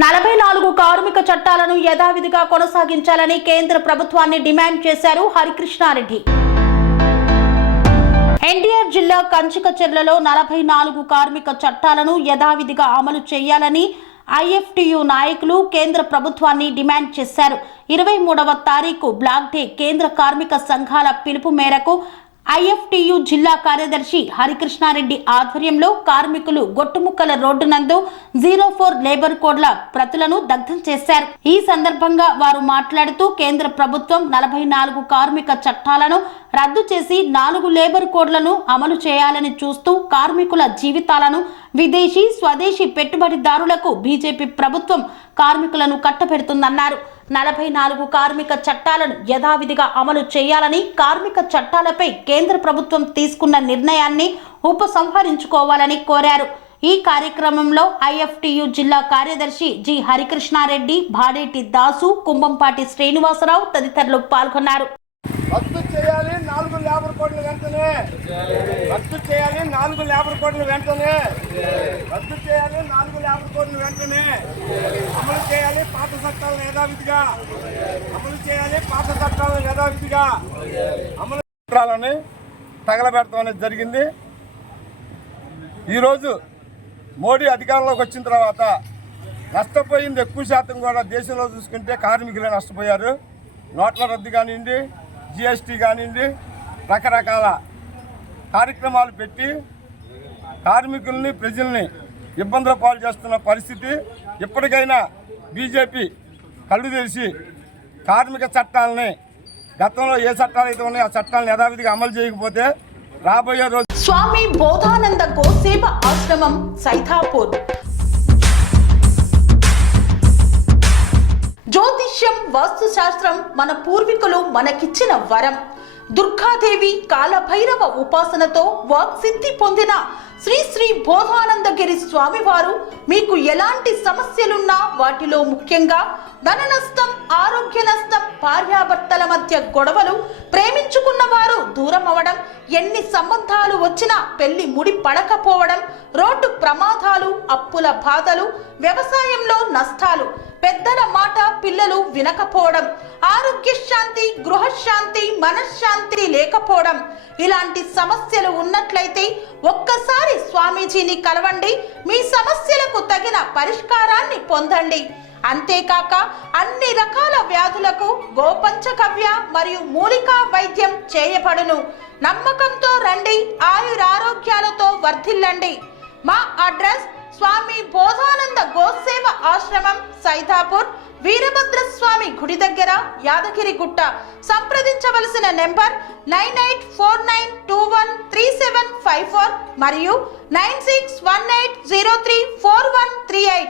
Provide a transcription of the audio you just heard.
44 కార్మిక చట్టాలను యథావిధిగా కొనసాగించాలని కేంద్ర ప్రభుత్వాన్ని డిమాండ్ చేశారు హరికృష్ణారెడ్డి. ఎన్టీఆర్ జిల్లా కంచికచెర్లలో 44 కార్మిక చట్టాలను యథావిధిగా అమలు చేయాలని ఐఎఫ్టియు నాయకులు కేంద్ర ప్రభుత్వాన్ని డిమాండ్ చేశారు. 23వ తారీఖు బ్లాక్ డే కేంద్ర కార్మిక సంఘాల పిలుపు మేరకు ఐఎఫ్టియు జిల్లా కార్యదర్శి హరికృష్ణారెడ్డి ఆధ్వర్యంలో కార్మికులు గొట్టుముక్కల రోడ్డు నందు 04 లేబర్ కోడ్ల ప్రతులను దగ్ధం చేశారు. ఈ సందర్భంగా వారు మాట్లాడుతూ కేంద్ర ప్రభుత్వం 44 కార్మిక చట్టాలను రద్దు చేసి 4 లేబర్ కోడ్లను అమలు చేయాలని చూస్తూ కార్మికుల జీవితాలను విదేశీ స్వదేశీ పెట్టుబడిదారులకు బీజేపీ ప్రభుత్వం కార్మికులను కట్టబెడుతుందన్నారు. 44 కార్మిక చట్టాలను యథావిధిగా అమలు చేయాలని, కార్మిక చట్టాలపై కేంద్ర ప్రభుత్వం తీసుకున్న నిర్ణయాన్ని ఉపసంహరించుకోవాలని కోరారు. ఈ కార్యక్రమంలో ఐఎఫ్టియు జిల్లా కార్యదర్శి జి హరికృష్ణారెడ్డి, భాడేటి దాసు, కుంభంపాటి శ్రీనివాసరావు తదితరులు పాల్గొన్నారు. రద్దు చేయాలి 4 లేబర్ కోడ్లు వెంటనే, రద్దు చేయాలి 4 లేబర్ కోడ్లు వెంటనే, రద్దు చేయాలి 4 లేబర్ కోడ్లు వెంటనే, అమలు చేయాలి పాత చట్టాలను యథావిధిగా, అమలు చేయాలి పాత చట్టాలను యథావిధిగా అమలు చట్టాలని తగలబెట్టడం అనేది జరిగింది. ఈరోజు మోడీ అధికారంలోకి వచ్చిన తర్వాత నష్టపోయింది ఎక్కువ శాతం కూడా దేశంలో చూసుకుంటే కార్మికులే నష్టపోయారు. నోట్ల రద్దు కానివ్వండి, జిఎస్టీ కానివ్వండి, రకరకాల కార్యక్రమాలు పెట్టి కార్మికుల్ని ప్రజల్ని ఇబ్బందుల పాలు చేస్తున్న పరిస్థితి. ఇప్పటికైనా బీజేపీ కళ్ళు తెరిచి కార్మిక చట్టాలని, గతంలో ఏ చట్టాలు అయితే ఉన్నాయో ఆ చట్టాలను యథావిధిగా అమలు చేయకపోతే రాబోయే రోజు స్వామి బోధానంద గోసేవ ఆశ్రమం సైథాపూర్. జ్యోతిష్యం, వాస్తుశాస్త్రం మన పూర్వీకులు మనకిచ్చిన వరం. దుర్గాదేవి, కాలభైరవ ఉపాసనతో వాక్సిద్ధి పొందిన శ్రీ శ్రీ బోధానందగిరి స్వామివారు మీకు ఎలాంటి సమస్యలున్నా, వాటిలో ముఖ్యంగా ధన నష్టం, ఆరోగ్య నష్టం, భార్యాభర్తల మధ్య గొడవలు, ప్రేమించుకున్న వారు దూరం అవడం, ఎన్ని సంబంధాలు వచ్చినా పెళ్లి ముడి పడకపోవడం, రోడ్డు ప్రమాదాలు, అప్పుల బాధలు, వ్యవసాయంలో నష్టాలు, పెద్దల మాట పిల్లలు వినకపోవడం, ఆరోగ్య శాంతి, గృహశాంతి, మనశ్శాంతి లేకపోవడం, ఇలాంటి సమస్యలు ఉన్నట్లయితే ఒక్కసారి స్వామీజీని కలవండి. మీ సమస్యలకు తగిన పరిష్కారాన్ని పొందండి. అంతేకాక అన్ని రకాల వ్యాధులకు గోపంచకవ్య మరియు మూలికా వైద్యం చేయబడును. నమ్మకంతో రండి, ఆయురారోగ్యాలతో వర్ధిల్లండి. మా అడ్రస్ స్వామి బోధానంద గోసేవ ఆశ్రమం, సైథాపూర్, వీరభద్రస్వామి గుడి దగ్గర, యాదగిరిగుట్ట. సంప్రదించవలసిన నెంబర్ 9849213754 మరియు 9618034138.